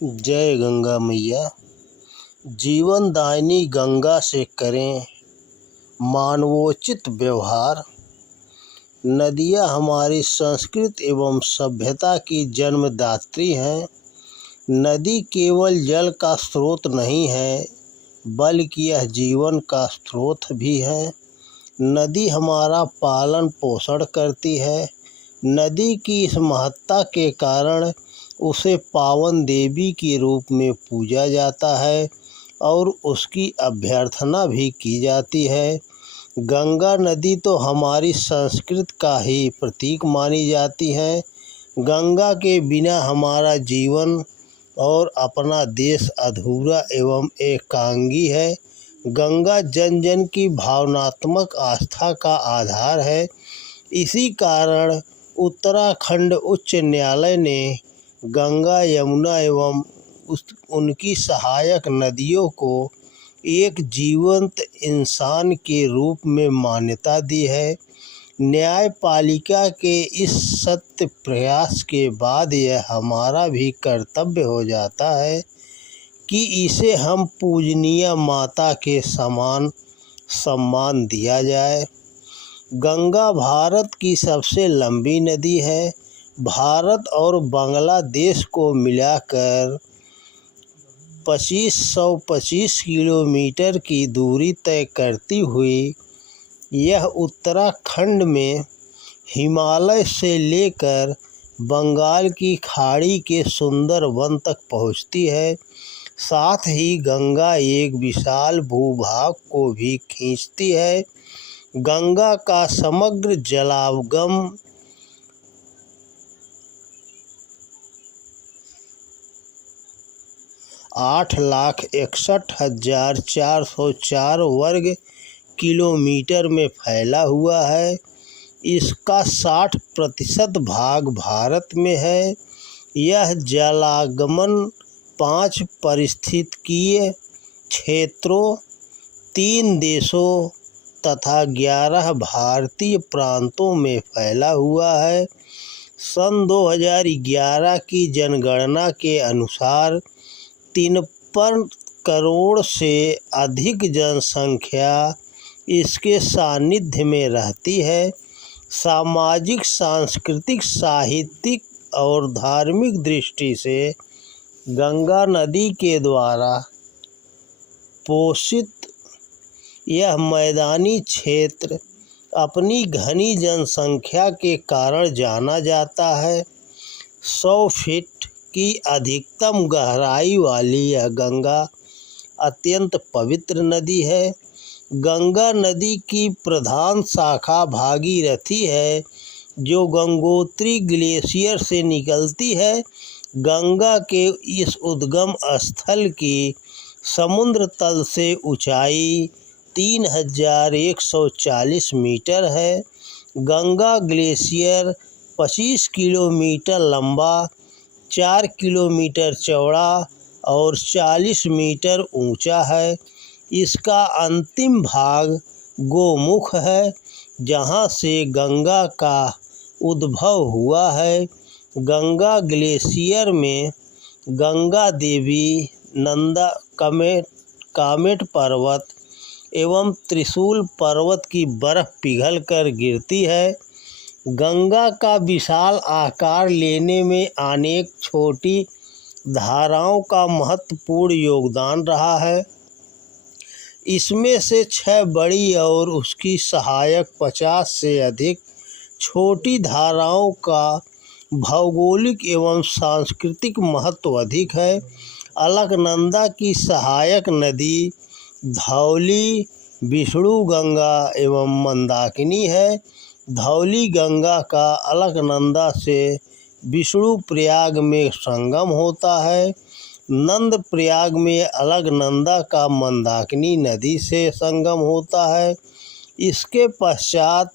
जय गंगा मैया। जीवनदायिनी गंगा से करें मानवोचित व्यवहार। नदियाँ हमारी संस्कृति एवं सभ्यता की जन्मदात्री हैं। नदी केवल जल का स्रोत नहीं है, बल्कि यह जीवन का स्रोत भी है। नदी हमारा पालन पोषण करती है। नदी की इस महत्ता के कारण उसे पावन देवी के रूप में पूजा जाता है और उसकी अभ्यर्थना भी की जाती है। गंगा नदी तो हमारी संस्कृति का ही प्रतीक मानी जाती है। गंगा के बिना हमारा जीवन और अपना देश अधूरा एवं एकांगी है। गंगा जन जन की भावनात्मक आस्था का आधार है। इसी कारण उत्तराखंड उच्च न्यायालय ने गंगा, यमुना एवं उनकी सहायक नदियों को एक जीवंत इंसान के रूप में मान्यता दी है। न्यायपालिका के इस सत्य प्रयास के बाद यह हमारा भी कर्तव्य हो जाता है कि इसे हम पूजनीय माता के समान सम्मान दिया जाए। गंगा भारत की सबसे लंबी नदी है। भारत और बांग्लादेश को मिलाकर 2525 किलोमीटर की दूरी तय करती हुई यह उत्तराखंड में हिमालय से लेकर बंगाल की खाड़ी के सुंदर वन तक पहुँचती है। साथ ही गंगा एक विशाल भूभाग को भी खींचती है। गंगा का समग्र जलागम 8,61,404 वर्ग किलोमीटर में फैला हुआ है। इसका 60% भाग भारत में है। यह जलागमन 5 पारिस्थितिकीय क्षेत्रों, 3 देशों तथा 11 भारतीय प्रांतों में फैला हुआ है। सन 2011 की जनगणना के अनुसार 53 करोड़ से अधिक जनसंख्या इसके सानिध्य में रहती है। सामाजिक, सांस्कृतिक, साहित्यिक और धार्मिक दृष्टि से गंगा नदी के द्वारा पोषित यह मैदानी क्षेत्र अपनी घनी जनसंख्या के कारण जाना जाता है। 100 फीट की अधिकतम गहराई वाली यह गंगा अत्यंत पवित्र नदी है। गंगा नदी की प्रधान शाखा भागीरथी है, जो गंगोत्री ग्लेशियर से निकलती है। गंगा के इस उद्गम स्थल की समुद्र तल से ऊंचाई 3140 मीटर है। गंगा ग्लेशियर 25 किलोमीटर लंबा, 4 किलोमीटर चौड़ा और 40 मीटर ऊंचा है। इसका अंतिम भाग गोमुख है, जहां से गंगा का उद्भव हुआ है। गंगा ग्लेशियर में गंगा देवी, नंदा, कामेट पर्वत एवं त्रिशूल पर्वत की बर्फ पिघलकर गिरती है। गंगा का विशाल आकार लेने में अनेक छोटी धाराओं का महत्वपूर्ण योगदान रहा है। इसमें से 6 बड़ी और उसकी सहायक 50 से अधिक छोटी धाराओं का भौगोलिक एवं सांस्कृतिक महत्व अधिक है। अलकनंदा की सहायक नदी धौली, विष्णु गंगा एवं मंदाकिनी है। धौली गंगा का अलकनंदा से विष्णु प्रयाग में संगम होता है। नंद प्रयाग में अलकनंदा का मंदाकिनी नदी से संगम होता है। इसके पश्चात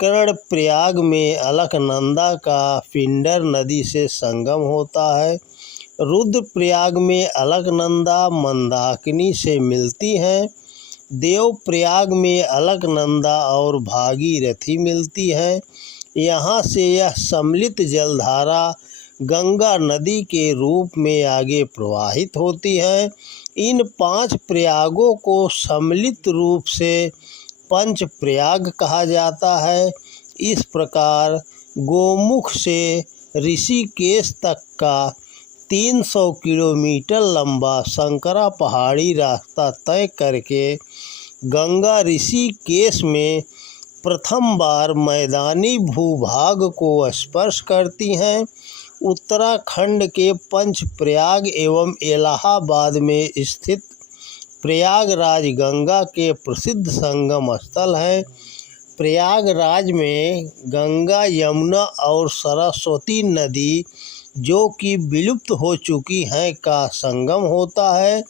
कर्णप्रयाग में अलकनंदा का पिंडर नदी से संगम होता है। रुद्रप्रयाग में अलकनंदा मंदाकिनी से मिलती हैं। देवप्रयाग में अलकनंदा और भागीरथी मिलती हैं। यहाँ से यह सम्मिलित जलधारा गंगा नदी के रूप में आगे प्रवाहित होती है। इन 5 प्रयागों को सम्मिलित रूप से पंच प्रयाग कहा जाता है। इस प्रकार गोमुख से ऋषिकेश तक का 300 किलोमीटर लंबा संकरा पहाड़ी रास्ता तय करके गंगा ऋषिकेश में प्रथम बार मैदानी भूभाग को स्पर्श करती हैं। उत्तराखंड के पंच प्रयाग एवं इलाहाबाद में स्थित प्रयागराज गंगा के प्रसिद्ध संगम स्थल है। प्रयागराज में गंगा, यमुना और सरस्वती नदी, जो कि विलुप्त हो चुकी हैं, का संगम होता है।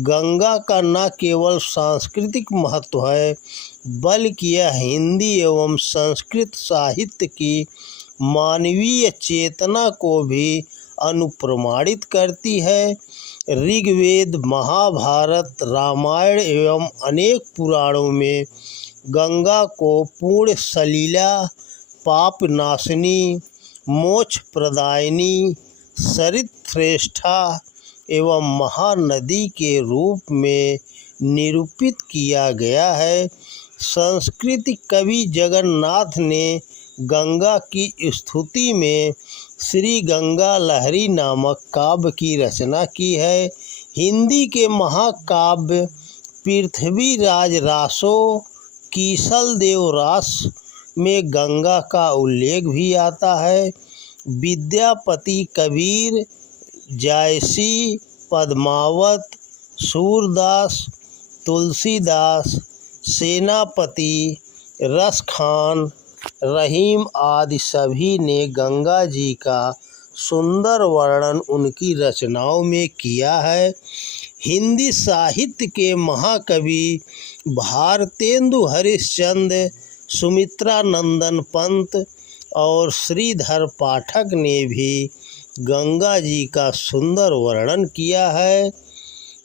गंगा का न केवल सांस्कृतिक महत्व है, बल्कि यह हिंदी एवं संस्कृत साहित्य की मानवीय चेतना को भी अनुप्रमाणित करती है। ऋग्वेद, महाभारत, रामायण एवं अनेक पुराणों में गंगा को पुण्य सलीला, पाप नाशिनी, मोक्ष प्रदायिनी, सरित श्रेष्ठा एवं महानदी के रूप में निरूपित किया गया है। संस्कृत कवि जगन्नाथ ने गंगा की स्तुति में श्री गंगा लहरी नामक काव्य की रचना की है। हिंदी के महाकाव्य पृथ्वीराज रासो, कीसल देव रास में गंगा का उल्लेख भी आता है। विद्यापति, कबीर, जायसी, पद्मावत, सूरदास, तुलसीदास, सेनापति, रसखान, रहीम आदि सभी ने गंगा जी का सुंदर वर्णन उनकी रचनाओं में किया है। हिंदी साहित्य के महाकवि भारतेंदु हरिश्चंद्र, सुमित्रा नंदन पंत और श्रीधर पाठक ने भी गंगा जी का सुंदर वर्णन किया है।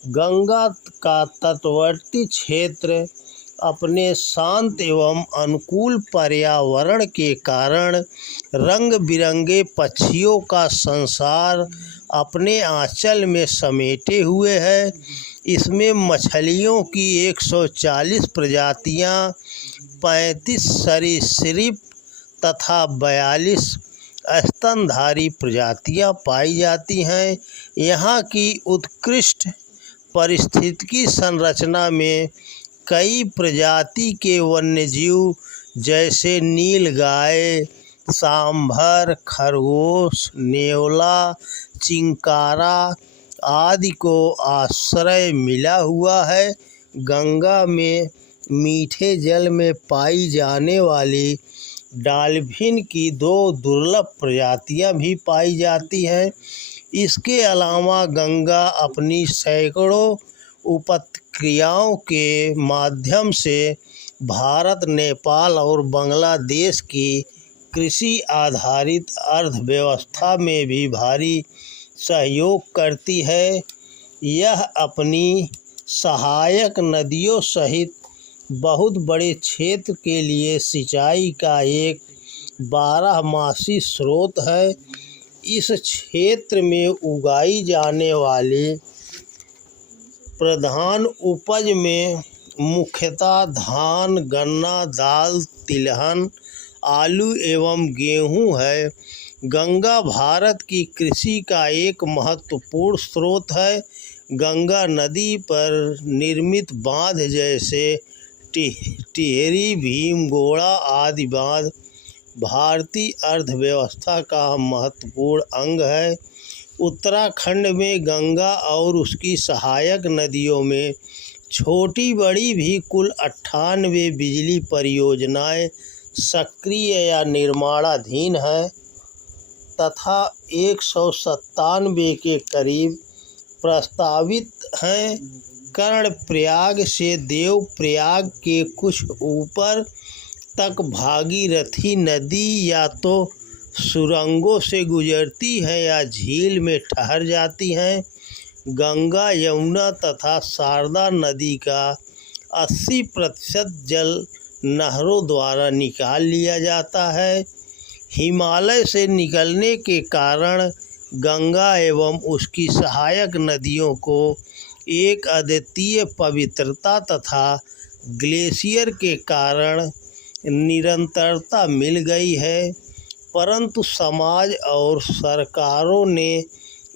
गंगा का तटवर्ती क्षेत्र अपने शांत एवं अनुकूल पर्यावरण के कारण रंग बिरंगे पक्षियों का संसार अपने आंचल में समेटे हुए है। इसमें मछलियों की 140 प्रजातियां, 35 सरीसृप तथा 42 स्तनधारी प्रजातियां पाई जाती हैं। यहाँ की उत्कृष्ट पारिस्थितिकी संरचना में कई प्रजाति के वन्यजीव जैसे नीलगाय, सांभर, खरगोश, नेवला, चिंकारा आदि को आश्रय मिला हुआ है। गंगा में मीठे जल में पाई जाने वाली डॉल्फिन की 2 दुर्लभ प्रजातियां भी पाई जाती हैं। इसके अलावा गंगा अपनी सैकड़ों उपक्रियाओं के माध्यम से भारत, नेपाल और बांग्लादेश की कृषि आधारित अर्थव्यवस्था में भी भारी सहयोग करती है। यह अपनी सहायक नदियों सहित बहुत बड़े क्षेत्र के लिए सिंचाई का एक 12मासी स्रोत है। इस क्षेत्र में उगाई जाने वाली प्रधान उपज में मुख्यतः धान, गन्ना, दाल, तिलहन, आलू एवं गेहूं है। गंगा भारत की कृषि का एक महत्वपूर्ण स्रोत है। गंगा नदी पर निर्मित बांध जैसे टिहरी, भीमगोड़ा आदि बांध भारतीय अर्थव्यवस्था का महत्वपूर्ण अंग है। उत्तराखंड में गंगा और उसकी सहायक नदियों में छोटी बड़ी भी कुल 98 बिजली परियोजनाएं सक्रिय या निर्माणाधीन हैं तथा 197 के करीब प्रस्तावित हैं। कर्णप्रयाग से देवप्रयाग के कुछ ऊपर तक भागीरथी नदी या तो सुरंगों से गुजरती है या झील में ठहर जाती हैं। गंगा, यमुना तथा शारदा नदी का 80% जल नहरों द्वारा निकाल लिया जाता है। हिमालय से निकलने के कारण गंगा एवं उसकी सहायक नदियों को एक अद्वितीय पवित्रता तथा ग्लेशियर के कारण निरंतरता मिल गई है, परंतु समाज और सरकारों ने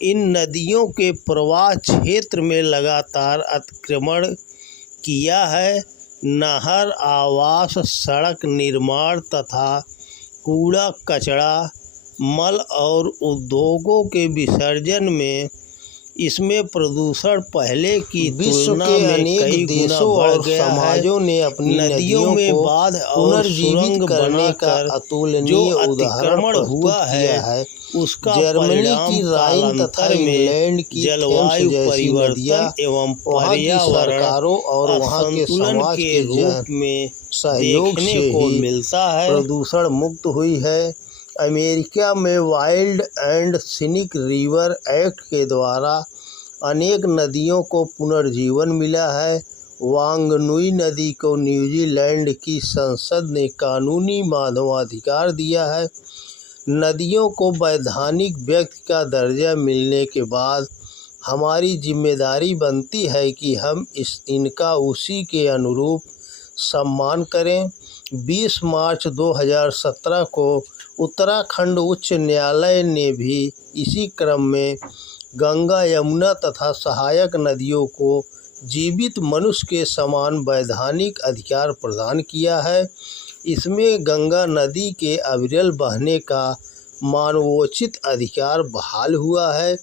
इन नदियों के प्रवाह क्षेत्र में लगातार अतिक्रमण किया है। नहर, आवास, सड़क निर्माण तथा कूड़ा कचरा, मल और उद्योगों के विसर्जन में इसमें प्रदूषण पहले की तुलना में कई गुना बढ़ गया है। समाजों ने अपनी नदियों में बांध और सुरंग करने का जो अतिक्रमण हुआ है उसका जर्मनी की राइन तथा इंग्लैंड की जलवायु परिवर्तन एवं पर्यावरण सरकारों और वहां के समाज के रूप में सहयोग से ही मिलता है। प्रदूषण मुक्त हुई है। अमेरिका में wild and scenic river act के द्वारा अनेक नदियों को पुनर्जीवन मिला है। वांगनुई नदी को न्यूजीलैंड की संसद ने कानूनी मानवाधिकार दिया है। नदियों को वैधानिक व्यक्ति का दर्जा मिलने के बाद हमारी जिम्मेदारी बनती है कि हम इनका उसी के अनुरूप सम्मान करें। 20 मार्च 2017 को उत्तराखंड उच्च न्यायालय ने भी इसी क्रम में गंगा, यमुना तथा सहायक नदियों को जीवित मनुष्य के समान वैधानिक अधिकार प्रदान किया है। इसमें गंगा नदी के अविरल बहने का मानवोचित अधिकार बहाल हुआ है।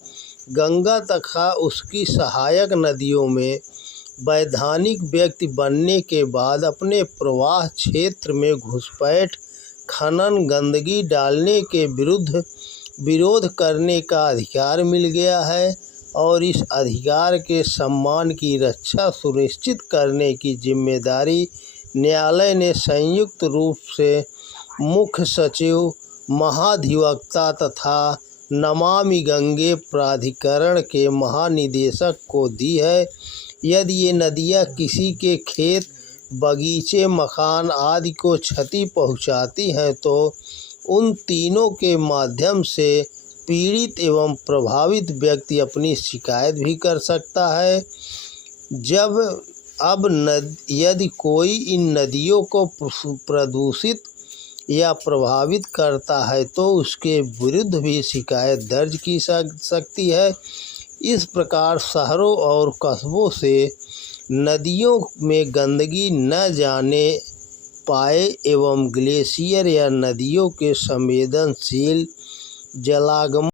गंगा तथा उसकी सहायक नदियों में वैधानिक व्यक्ति बनने के बाद अपने प्रवाह क्षेत्र में घुसपैठ, खनन, गंदगी डालने के विरोध करने का अधिकार मिल गया है और इस अधिकार के सम्मान की रक्षा सुनिश्चित करने की जिम्मेदारी न्यायालय ने संयुक्त रूप से मुख्य सचिव, महाधिवक्ता तथा नमामि गंगे प्राधिकरण के महानिदेशक को दी है। यदि ये नदियाँ किसी के खेत, बगीचे, मकान आदि को क्षति पहुँचाती हैं तो उन तीनों के माध्यम से पीड़ित एवं प्रभावित व्यक्ति अपनी शिकायत भी कर सकता है। यदि कोई इन नदियों को प्रदूषित या प्रभावित करता है तो उसके विरुद्ध भी शिकायत दर्ज की सकती है। इस प्रकार शहरों और कस्बों से नदियों में गंदगी न जाने पाए एवं ग्लेशियर या नदियों के संवेदनशील जलागम